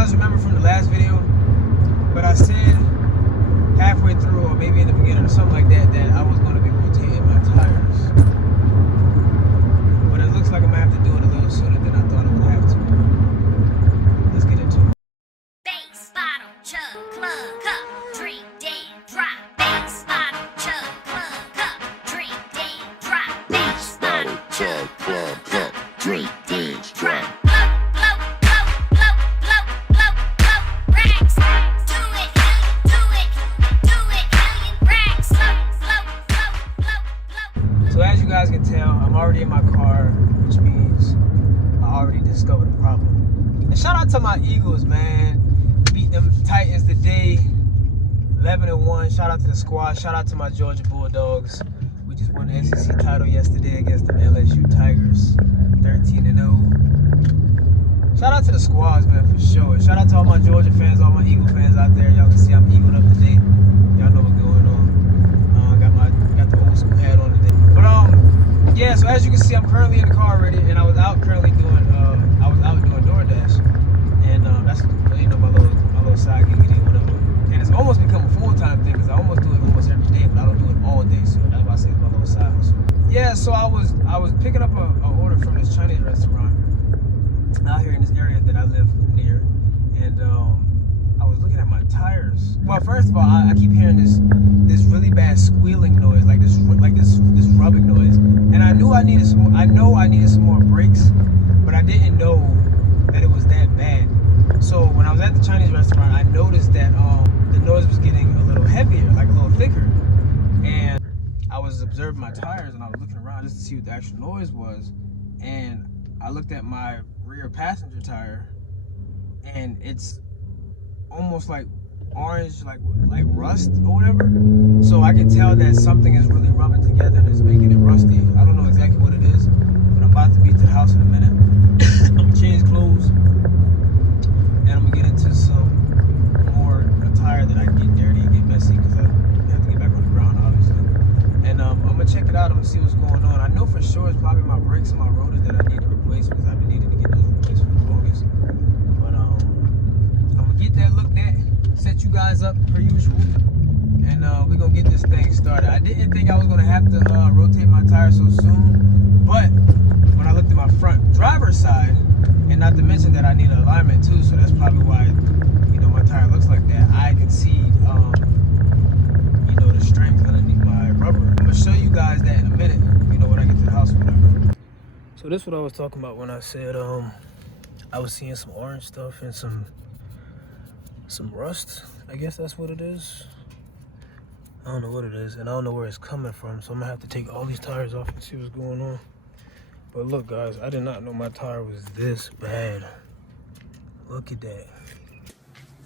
guys remember from the last video, but I said halfway through, or maybe in the beginning or something like that, that I was going to be rotating my tires. But it looks like I'm going to have to do it a little sooner than I thought I would have to. Let's get into it. Bass, bottle, chug, plug, cup, drink, dan, drop. Bass, bottle, chug, plug, cup, drink, dan, drop. Bass, bottle, chug, plug, cup, drink, dan, drop. So as you guys can tell, I'm already in my car, which means I already discovered a problem. And shout out to my Eagles, man. Beat them Titans today, 11-1. Shout out to the squad. Shout out to my Georgia Bulldogs. We just won the SEC title yesterday against the LSU Tigers, 13-0. Shout out to the squads, man, for sure. Shout out to all my Georgia fans, all my Eagle fans out there. Y'all can see I'm eagled up today. Y'all know what's going on. Got the old school hat on today. But yeah. So as you can see, I'm currently in the car already, and I was out doing DoorDash, and that's my little side gig, whatever. And it's almost become a full-time thing because I almost do it almost every day, but I don't do it all day. So that's why I say it's my little side hustle. Yeah. So I was picking up a order from this Chinese restaurant out here in this area that I live near, and I was looking at my tires. Well, first of all, I keep hearing this really bad squealing noise, like this rubbing noise, and I knew I needed some. I know I needed some more brakes, but I didn't know that it was that bad. So when I was at the Chinese restaurant, I noticed that the noise was getting a little heavier, like a little thicker, and I was observing my tires, and I was looking around just to see what the actual noise was, and I looked at my rear passenger tire, and it's almost like orange, like rust or whatever. So I can tell that something is really rubbing together and it's making it rusty. I don't know exactly what it is, but I'm about to be to the house in a minute. I'm gonna change clothes, and I'm gonna get into some more tire that I can get dirty and get messy because I have to get back on the ground, obviously. And I'm gonna check it out. I'm gonna see what's going on. I know for sure it's probably my brakes and my rotors that I need to replace because I've been needing to get those replaced for the longest. But I'm gonna get that looked at, set you guys up per usual, and we're gonna get this thing started. I didn't think I was gonna have to rotate my tires so soon, but when I looked at my front driver's side, and not to mention that I need an alignment too, so that's probably why my tire looks like that. I can see the strength underneath my rubber. I'm gonna show you guys that in a minute, when I get to the house or whatever. So this is what I was talking about when I said I was seeing some orange stuff and some rust. I guess that's what it is. I don't know what it is, and I don't know where it's coming from, so I'm gonna have to take all these tires off and see what's going on. But look, guys, I did not know my tire was this bad. Look at that.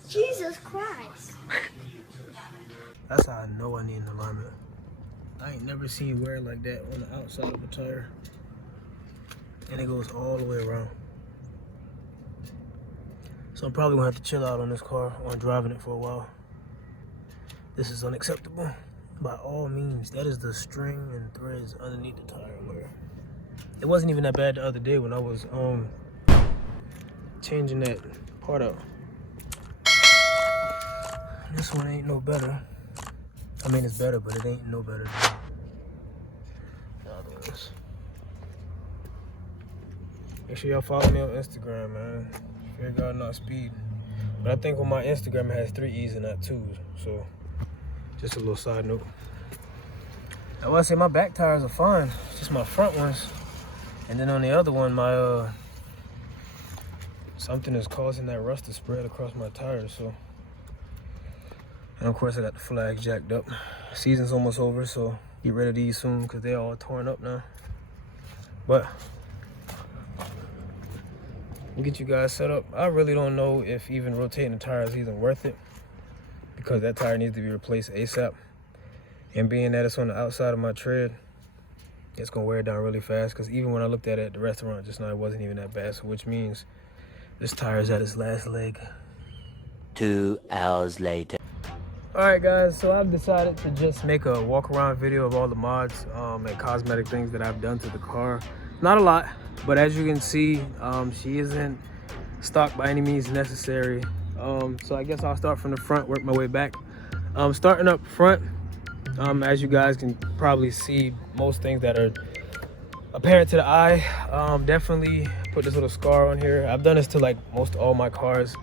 Jesus Christ. That's how I know I need an alignment. I ain't never seen wear like that on the outside of a tire. And it goes all the way around. So I'm probably gonna have to chill out on this car on driving it for a while. This is unacceptable by all means. That is the string and threads underneath the tire wear. It wasn't even that bad the other day when I was changing that part out. This one ain't no better. I mean, it's better, but it ain't no better than the other ones. Make sure y'all follow me on Instagram, man. Fear God, not speed. But I think on my Instagram it has 3 E's and not 2's. So, just a little side note. I want to say my back tires are fine. It's just my front ones. And then on the other one, my something is causing that rust to spread across my tires. So, and of course I got the flags jacked up. Season's almost over, so get rid of these soon because they're all torn up now. But we'll get you guys set up. I really don't know if even rotating the tire is even worth it because that tire needs to be replaced ASAP. And being that it's on the outside of my tread, it's gonna wear down really fast because even when I looked at it at the restaurant just now, it wasn't even that bad. So which means this tire is at its last leg. 2 hours later. Alright guys, so I've decided to just make a walk around video of all the mods and cosmetic things that I've done to the car. Not a lot, but as you can see, she isn't stock by any means necessary. So I guess I'll start from the front, work my way back. Starting up front, as you guys can probably see, most things that are apparent to the eye. Definitely put this little scar on here. I've done this to like most all my cars.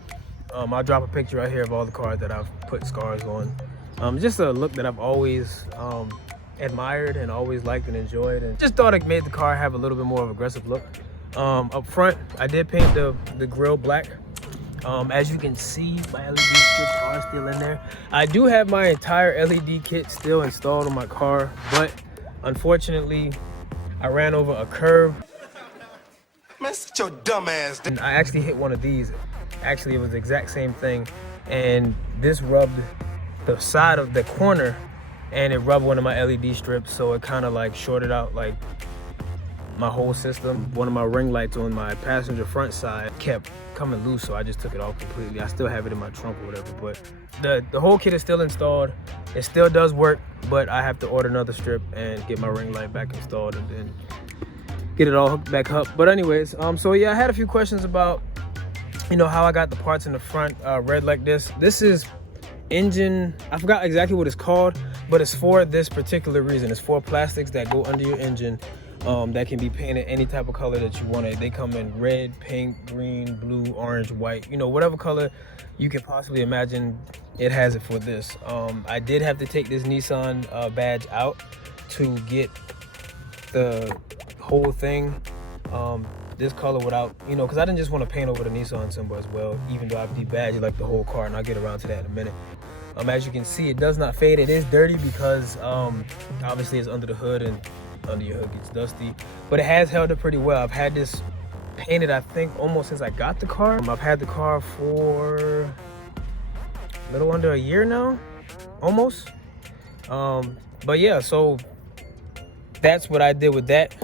I'll drop a picture right here of all the cars that I've put scars on. Just a look that I've always admired and always liked and enjoyed, and just thought it made the car have a little bit more of an aggressive look. Up front, I did paint the grille black. As you can see, my LED strips are still in there. I do have my entire LED kit still installed on my car, but unfortunately, I ran over a curb. Man, sit your dumb ass down. And I actually hit one of these. Actually, it was the exact same thing. And this rubbed the side of the corner, and it rubbed one of my LED strips. So it kind of like shorted out like my whole system. One of my ring lights on my passenger front side kept coming loose, so I just took it off completely. I still have it in my trunk or whatever, but the whole kit is still installed. It still does work, but I have to order another strip and get my ring light back installed and then get it all hooked back up. But anyways, so yeah, I had a few questions about, you know, how I got the parts in the front red like this. This is engine, I forgot exactly what it's called, but it's for this particular reason. It's for plastics that go under your engine that can be painted any type of color that you want it. They come in red, pink, green, blue, orange, white, you know, whatever color you can possibly imagine, it has it for this. I did have to take this Nissan badge out to get the whole thing this color without, you know, because I didn't just want to paint over the Nissan symbol as well, even though I've debadged like the whole car, and I'll get around to that in a minute. As you can see, it does not fade. It is dirty because obviously it's under the hood, and under your hood gets dusty, but it has held up pretty well. I've had this painted, I think, almost since I got the car. I've had the car for a little under a year now, almost. But yeah, so that's what I did with that.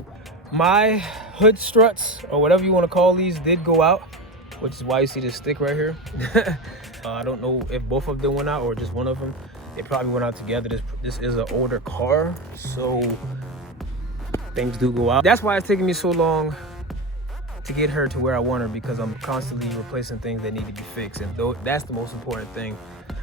My hood struts, or whatever you want to call these, did go out, which is why you see this stick right here. I don't know if both of them went out or just one of them. They probably went out together. This is an older car, so things do go out. That's why it's taking me so long to get her to where I want her, because I'm constantly replacing things that need to be fixed, and that's the most important thing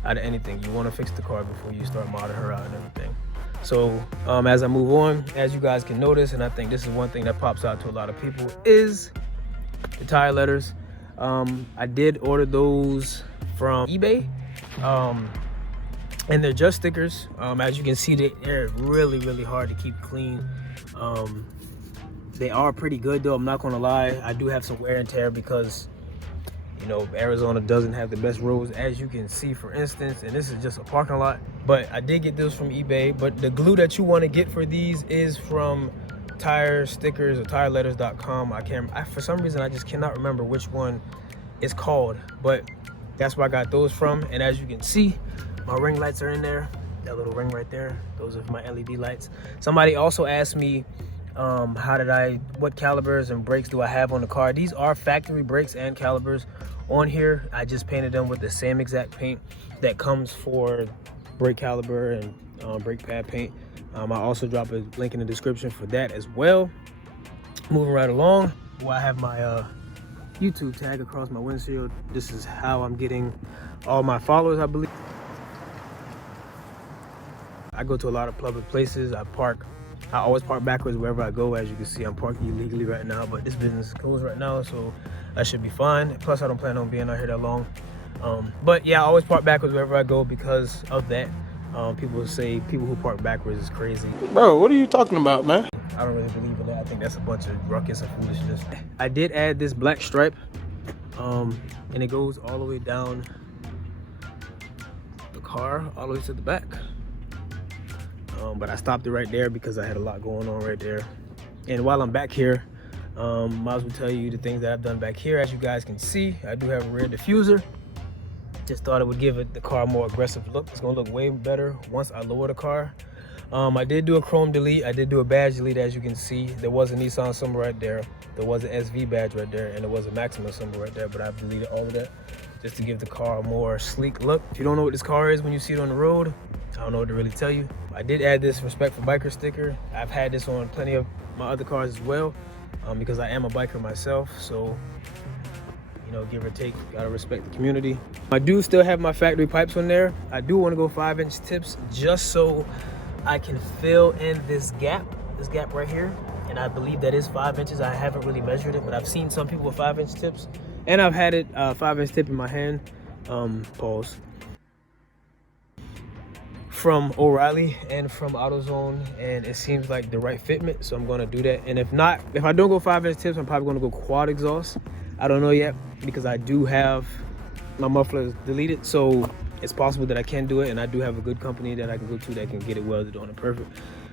out of anything. You want to fix the car before you start modding her out and everything. So as I move on, as you guys can notice, and I think this is one thing that pops out to a lot of people, is the tire letters. I did order those from eBay, and they're just stickers. As you can see, they're really, really hard to keep clean. They are pretty good though, I'm not gonna lie. I do have some wear and tear because, you know, Arizona doesn't have the best roads, as you can see, for instance, and this is just a parking lot. But I did get those from eBay. But the glue that you want to get for these is from tire stickers or tireletters.com. For some reason I just cannot remember which one it's called, but that's where I got those from. And as you can see, my ring lights are in there. That little ring right there, those are my LED lights. Somebody also asked me what calibers and brakes do I have on the car. These are factory brakes and calibers on here. I just painted them with the same exact paint that comes for brake caliber and brake pad paint. I also drop a link in the description for that as well. Moving right along, I have my YouTube tag across my windshield. This is how I'm getting all my followers, I believe. I go to a lot of public places. I always park backwards wherever I go. As you can see, I'm parking illegally right now, but this business is closed right now, so that should be fine. Plus, I don't plan on being out here that long. But yeah, I always park backwards wherever I go because of that. People say people who park backwards is crazy. Bro, what are you talking about, man? I don't really believe in that. I think that's a bunch of ruckus and foolishness. I did add this black stripe, and it goes all the way down the car, all the way to the back. But I stopped it right there because I had a lot going on right there. And while I'm back here, might as well tell you the things that I've done back here. As you guys can see, I do have a rear diffuser. Just thought it would give the car a more aggressive look. It's gonna look way better once I lower the car. I did do a chrome delete. I did do a badge delete. As you can see, there was a Nissan symbol right there. There was an SV badge right there, and there was a Maxima symbol right there, but I've deleted all of that just to give the car a more sleek look. If you don't know what this car is when you see it on the road, I don't know what to really tell you. I did add this Respect for Biker sticker. I've had this on plenty of my other cars as well, because I am a biker myself. So, you know, give or take. Gotta respect the community. I do still have my factory pipes on there. I do want to go 5-inch tips just so I can fill in this gap right here. And I believe that is 5 inches. I haven't really measured it, but I've seen some people with 5-inch tips, and I've had it 5-inch tip in my hand. Pause. From O'Reilly and from AutoZone, and it seems like the right fitment, so I'm gonna do that. And if not, if I don't go 5-inch tips, I'm probably gonna go quad exhaust. I don't know yet, because I do have my mufflers deleted, so it's possible that I can do it, and I do have a good company that I can go to that can get it welded on and perfect.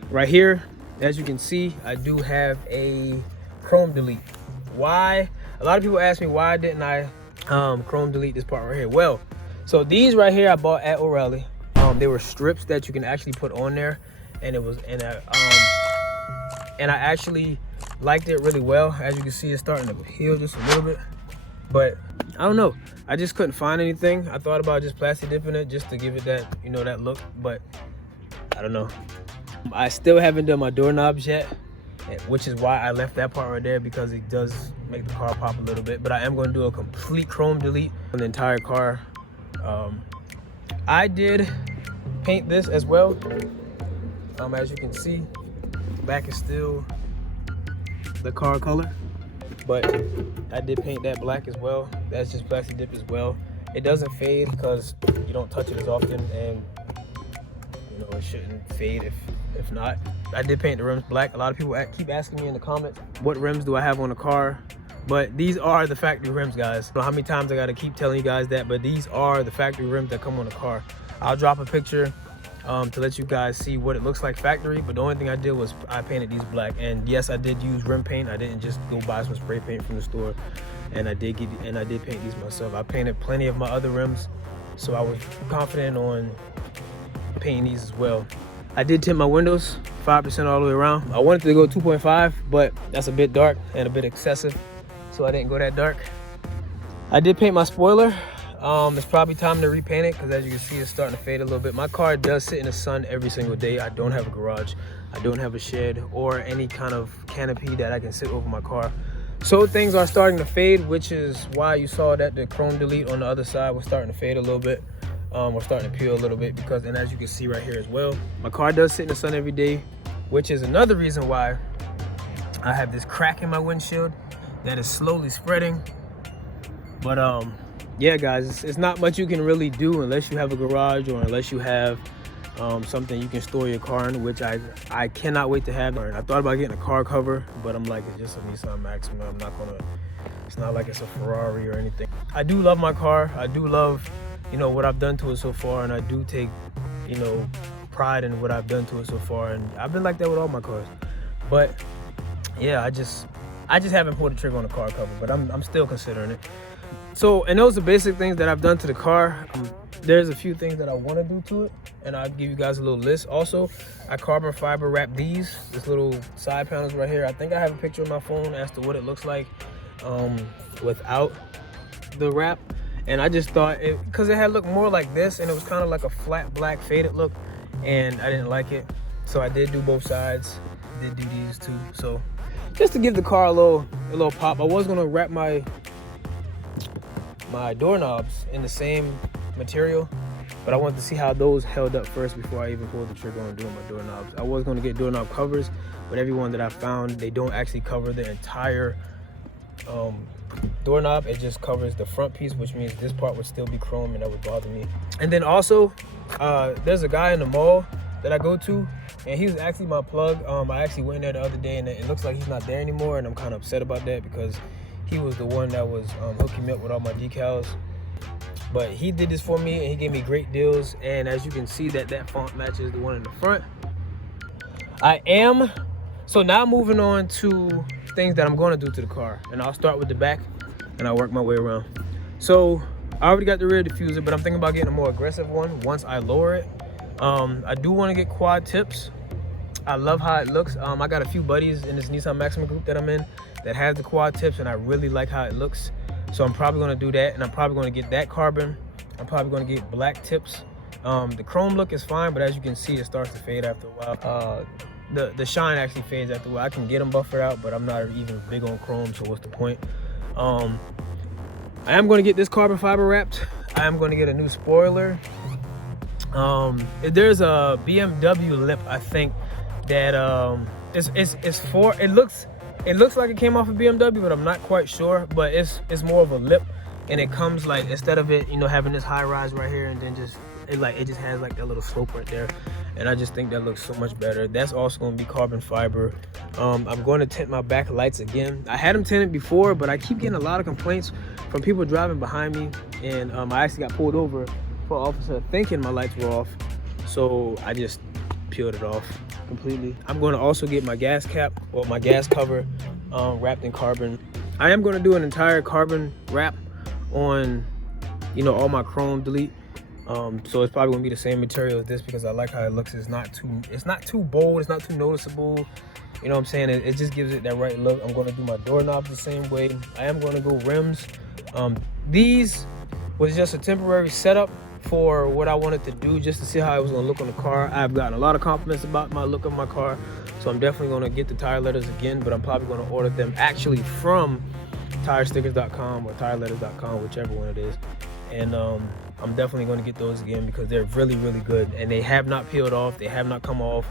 Right here, as you can see, I do have a chrome delete. Why? A lot of people ask me, why didn't I chrome delete this part right here? Well, so these right here I bought at O'Reilly. They were strips that you can actually put on there, and it was, and I actually liked it really well. As you can see, it's starting to heal just a little bit, but I don't know, I just couldn't find anything. I thought about just plastic dipping it just to give it that, you know, that look, but I don't know. I still haven't done my doorknobs yet, which is why I left that part right there, because it does make the car pop a little bit. But I am going to do a complete chrome delete on the entire car. I did paint this as well. As you can see, back is still the car color, but I did paint that black as well. That's just plastic dip as well. It doesn't fade because you don't touch it as often, and you know it shouldn't fade if not. I did paint the rims black. A lot of people keep asking me in the comments, what rims do I have on the car? But these are the factory rims, guys. I don't know how many times I gotta keep telling you guys that, but these are the factory rims that come on the car. I'll drop a picture to let you guys see what it looks like factory, but the only thing I did was I painted these black. And yes, I did use rim paint. I didn't just go buy some spray paint from the store, and I did paint these myself. I painted plenty of my other rims, so I was confident on painting these as well. I did tint my windows 5% all the way around. I wanted to go 2.5, but that's a bit dark and a bit excessive, so I didn't go that dark. I did paint my spoiler. It's probably time to repaint it, because as you can see, it's starting to fade a little bit. My car does sit in the sun every single day. I don't have a garage, I don't have a shed or any kind of canopy that I can sit over my car, so things are starting to fade, which is why you saw that the chrome delete on the other side was starting to fade a little bit. We're starting to peel a little bit, because, and as you can see right here as well, my car does sit in the sun every day, which is another reason why I have this crack in my windshield that is slowly spreading. But yeah, guys, it's not much you can really do unless you have a garage, or unless you have something you can store your car in, which I cannot wait to have. I thought about getting a car cover, but I'm like, it's just a Nissan Maxima. I'm not gonna, it's not like it's a Ferrari or anything. I do love my car. I do love, you know, what I've done to it so far, and I do take, you know, pride in what I've done to it so far, and I've been like that with all my cars. But yeah, I just haven't pulled the trigger on a car cover, but I'm still considering it. So, and those are basic things that I've done to the car. There's a few things that I want to do to it, and I'll give you guys a little list. Also, I carbon fiber wrapped this little side panels right here. I think I have a picture on my phone as to what it looks like without the wrap. And I just thought, because it had looked more like this, and it was kind of like a flat black faded look, and I didn't like it. So I did do both sides. Did do these too. So just to give the car a little pop. I was gonna wrap my doorknobs in the same material, but I wanted to see how those held up first before I even pulled the trigger on doing my doorknobs. I was going to get doorknob covers, but every one that I found, they don't actually cover the entire doorknob. It just covers the front piece, which means this part would still be chrome, and that would bother me. And then also, there's a guy in the mall that I go to, and he was actually my plug. I actually went there the other day, and it looks like he's not there anymore, and I'm kind of upset about that, because he was the one that was hooking me up with all my decals. But he did this for me, and he gave me great deals. And as you can see, that font matches the one in the front. So now moving on to things that I'm going to do to the car, and I'll start with the back and I'll work my way around. So I already got the rear diffuser, but I'm thinking about getting a more aggressive one once I lower it. I do want to get quad tips. I love how it looks. I got a few buddies in this Nissan Maxima group that I'm in that has the quad tips, and I really like how it looks. So I'm probably going to do that, and I'm probably going to get that carbon. I'm probably going to get black tips. The chrome look is fine, but as you can see, it starts to fade after a while. The shine actually fades after a while. I can get them buffered out, but I'm not even big on chrome, so what's the point? I am going to get this carbon fiber wrapped. I am going to get a new spoiler. There's a BMW lip, I think, that it's for, it looks like it came off a BMW, but I'm not quite sure. But it's more of a lip, and it comes like, instead of it, you know, having this high rise right here, and then just it just has like that little slope right there, and I just think that looks so much better. That's also going to be carbon fiber. I'm going to tint my back lights again. I had them tinted before, but I keep getting a lot of complaints from people driving behind me, and I actually got pulled over for an officer thinking my lights were off, so I just peeled it off completely. I'm going to also get my gas cap or my gas cover wrapped in carbon. I am going to do an entire carbon wrap on, you know, all my chrome delete. So it's probably gonna be the same material as this, because I like how it looks. It's not too bold, it's not too noticeable. You know what I'm saying? It just gives it that right look. I'm gonna do my doorknobs the same way. I am gonna go rims. These was just a temporary setup for what I wanted to do, just to see how it was gonna look on the car. I've gotten a lot of compliments about my look of my car, so I'm definitely gonna get the tire letters again, but I'm probably gonna order them actually from tirestickers.com or tireletters.com, whichever one it is. And I'm definitely going to get those again, because they're really, really good, and they have not peeled off. They have not come off.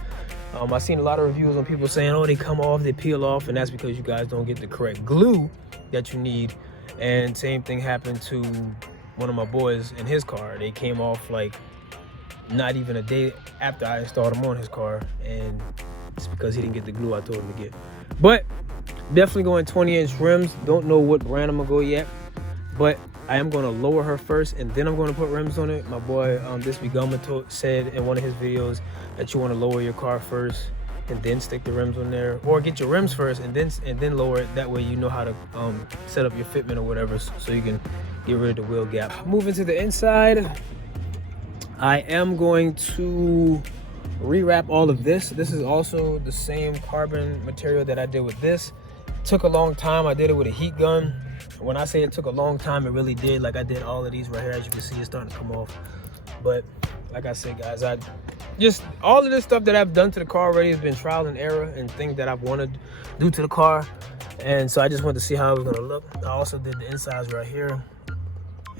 I've seen a lot of reviews on people saying, oh, they come off, they peel off, and that's because you guys don't get the correct glue that you need. And same thing happened to one of my boys in his car. They came off like not even a day after I installed them on his car, and it's because he didn't get the glue I told him to get. But definitely going 20-inch rims. Don't know what brand I'm gonna go yet, but I am going to lower her first, and then I'm going to put rims on it. My boy, this Bigama said in one of his videos that you want to lower your car first and then stick the rims on there, or get your rims first and then lower it. That way you know how to set up your fitment or whatever, so you can get rid of the wheel gap. Moving to the inside, I am going to rewrap all of this. This is also the same carbon material that I did with this. It took a long time. I did it with a heat gun. When I say it took a long time, it really did. Like, I did all of these right here. As you can see, it's starting to come off. But like I said, guys, all of this stuff that I've done to the car already has been trial and error and things that I've wanted to do to the car. And so I just wanted to see how it was gonna look. I also did the insides right here.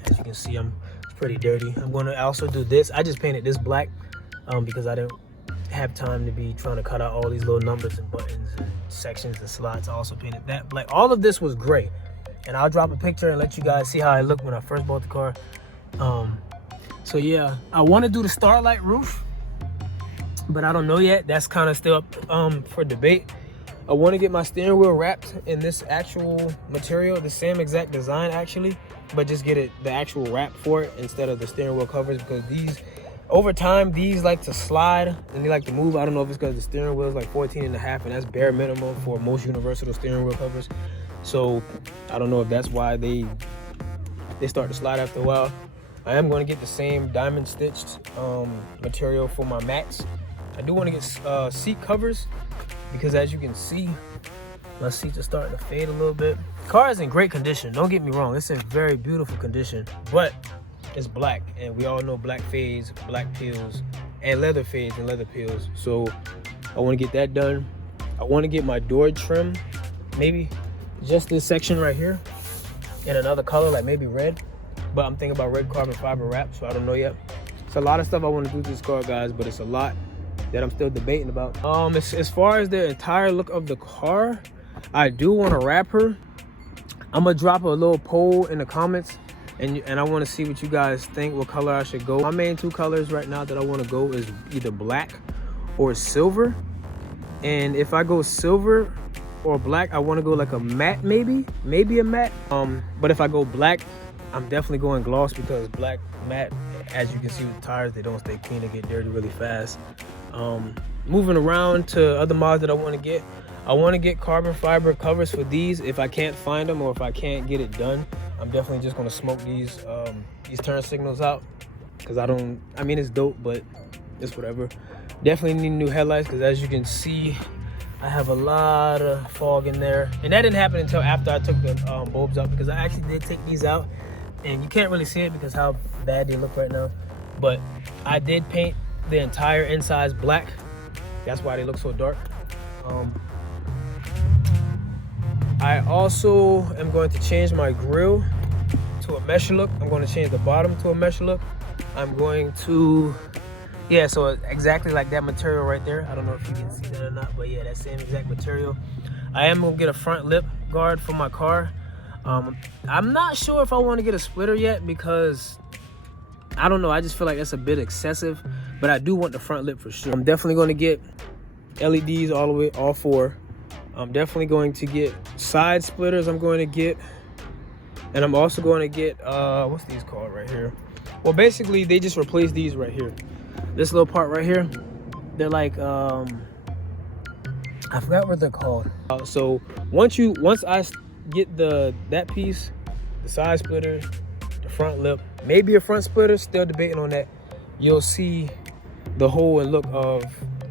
As you can see, it's pretty dirty. I'm gonna also do this. I just painted this black because I didn't have time to be trying to cut out all these little numbers and buttons and sections and slots. I also painted that black. All of this was gray. And I'll drop a picture and let you guys see how it looked when I first bought the car. So yeah, I want to do the Starlight roof, but I don't know yet. That's kind of still up for debate. I want to get my steering wheel wrapped in this actual material, the same exact design actually, but just get the actual wrap for it instead of the steering wheel covers, because these, over time, these like to slide and they like to move. I don't know if it's because the steering wheel is like 14.5, and that's bare minimum for most universal steering wheel covers. So I don't know if that's why they start to slide after a while. I am going to get the same diamond stitched material for my mats. I do want to get seat covers, because as you can see, my seats are starting to fade a little bit. Car is in great condition, don't get me wrong. It's in very beautiful condition, but it's black, and we all know black fades, black peels, and leather fades and leather peels. So I want to get that done. I want to get my door trim, maybe just this section right here in another color, like maybe red, but I'm thinking about red carbon fiber wrap, so I don't know yet. It's a lot of stuff I want to do to this car, guys, but it's a lot that I'm still debating about. As far as the entire look of the car, I do want to wrap her. I'm gonna drop a little poll in the comments, and I want to see what you guys think, what color I should go. My main two colors right now that I want to go is either black or silver, and if I go silver or black, I want to go like a matte, maybe a matte. But if I go black, I'm definitely going gloss, because black matte, as you can see with the tires, they don't stay clean, they get dirty really fast. Moving around to other mods that I want to get, I want to get carbon fiber covers for these. If I can't find them, or if I can't get it done, I'm definitely just going to smoke these turn signals out, because I mean, it's dope, but it's whatever. Definitely need new headlights, because as you can see, I have a lot of fog in there, and that didn't happen until after I took the bulbs out, because I actually did take these out, and you can't really see it because how bad they look right now, but I did paint the entire insides black. That's why they look so dark. I also am going to change my grille. to a mesh look. I'm going to change the bottom to a mesh look. I'm going to, yeah, so exactly like that material right there. I don't know if you can see that or not, but yeah, that same exact material. I am going to get a front lip guard for my car. I'm not sure if I want to get a splitter yet because I don't know. I just feel like that's a bit excessive, but I do want the front lip for sure. I'm definitely going to get LEDs all the way, all four. I'm definitely going to get side splitters. I'm going to get, and I'm also going to get, what's these called right here? Well, basically they just replaced these right here. This little part right here, they're like, I forgot what they're called. So once I get that piece, the side splitter, the front lip, maybe a front splitter, still debating on that, you'll see the whole and look of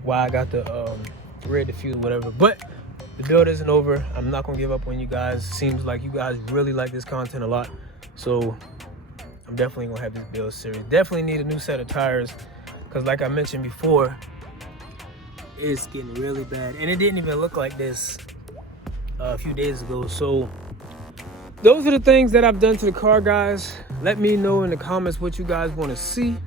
why I got the rear diffuser, whatever. But the build isn't over. I'm not gonna give up on you guys. Seems like you guys really like this content a lot, so I'm definitely gonna have this build series. Definitely need a new set of tires, because like I mentioned before, it's getting really bad, and it didn't even look like this a few days ago. So those are the things that I've done to the car, guys. Let me know in the comments what you guys want to see,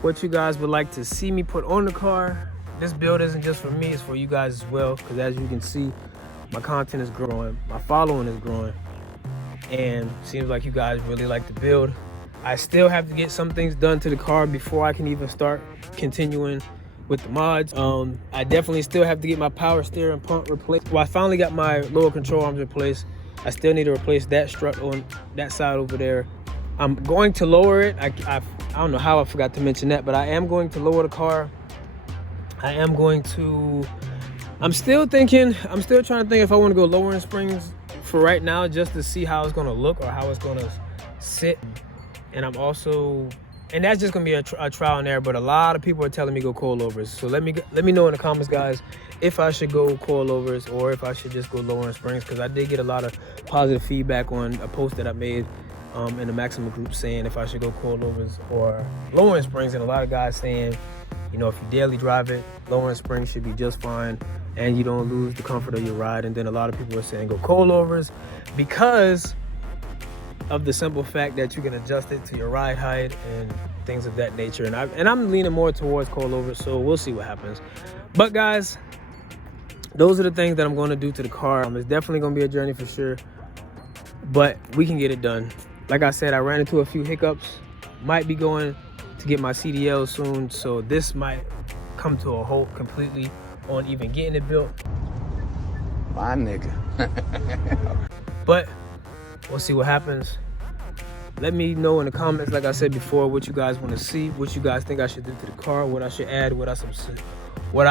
what you guys would like to see me put on the car. This build isn't just for me, it's for you guys as well, because as you can see, my content is growing, my following is growing, and seems like you guys really like the build. I still have to get some things done to the car before I can even start continuing with the mods. I definitely still have to get my power steering pump replaced. Well, I finally got my lower control arms replaced. I still need to replace that strut on that side over there. I'm going to lower it. I don't know how I forgot to mention that, but I am going to lower the car. I'm still trying to think if I want to go lowering springs for right now, just to see how it's going to look or how it's going to sit. And that's just gonna be a trial and error, but a lot of people are telling me go coilovers. So let me know in the comments, guys, if I should go coilovers or if I should just go lowering springs, because I did get a lot of positive feedback on a post that I made in the Maxima group saying if I should go coilovers or lowering springs, and a lot of guys saying, you know, if you daily drive it, lowering springs should be just fine and you don't lose the comfort of your ride. And then a lot of people are saying go coilovers because of the simple fact that you can adjust it to your ride height and things of that nature. And I'm leaning more towards coilovers, so we'll see what happens. But guys, those are the things that I'm going to do to the car. It's definitely going to be a journey for sure, but we can get it done. Like I said, I ran into a few hiccups. Might be going to get my CDL soon, so this might come to a halt completely on even getting it built. My nigga. But we'll see what happens. Let me know in the comments, like I said before, what you guys want to see, what you guys think I should do to the car, what I should add, what I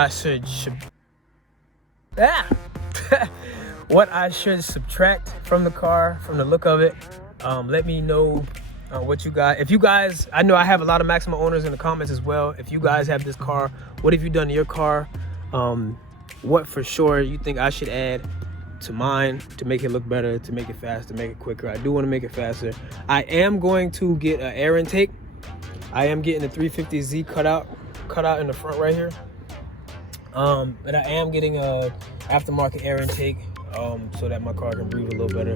should subtract from the car, from the look of it. Let me know what you guys, if you guys, I know I have a lot of Maxima owners in the comments as well. If you guys have this car, what have you done to your car? What for sure you think I should add to mine to make it look better, to make it faster, make it quicker. I do want to make it faster. I am going to get an air intake. I am getting the 350Z cut out in the front right here. But I am getting a aftermarket air intake so that my car can breathe a little better.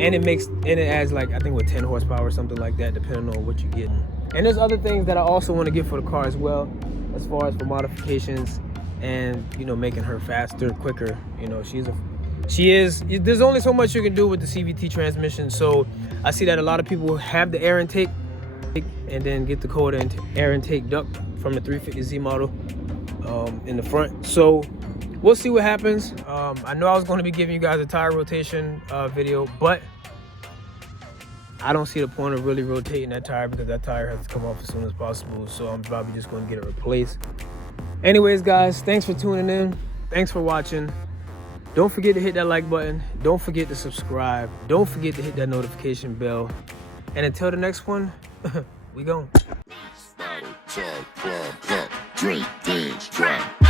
And it adds like, I think with 10 horsepower or something like that, depending on what you get. And there's other things that I also want to get for the car as well, as far as for modifications and, you know, making her faster, quicker. You know, there's only so much you can do with the CVT transmission. So I see that a lot of people have the air intake and then get the cold air intake duct from the 350Z model in the front. So we'll see what happens. I know I was going to be giving you guys a tire rotation video, but I don't see the point of really rotating that tire because that tire has to come off as soon as possible. So I'm probably just going to get it replaced. Anyways, guys, thanks for tuning in. Thanks for watching. Don't forget to hit that like button. Don't forget to subscribe. Don't forget to hit that notification bell. And until the next one, we gone. Bottle, chug, club, cup, drink, dance, drop.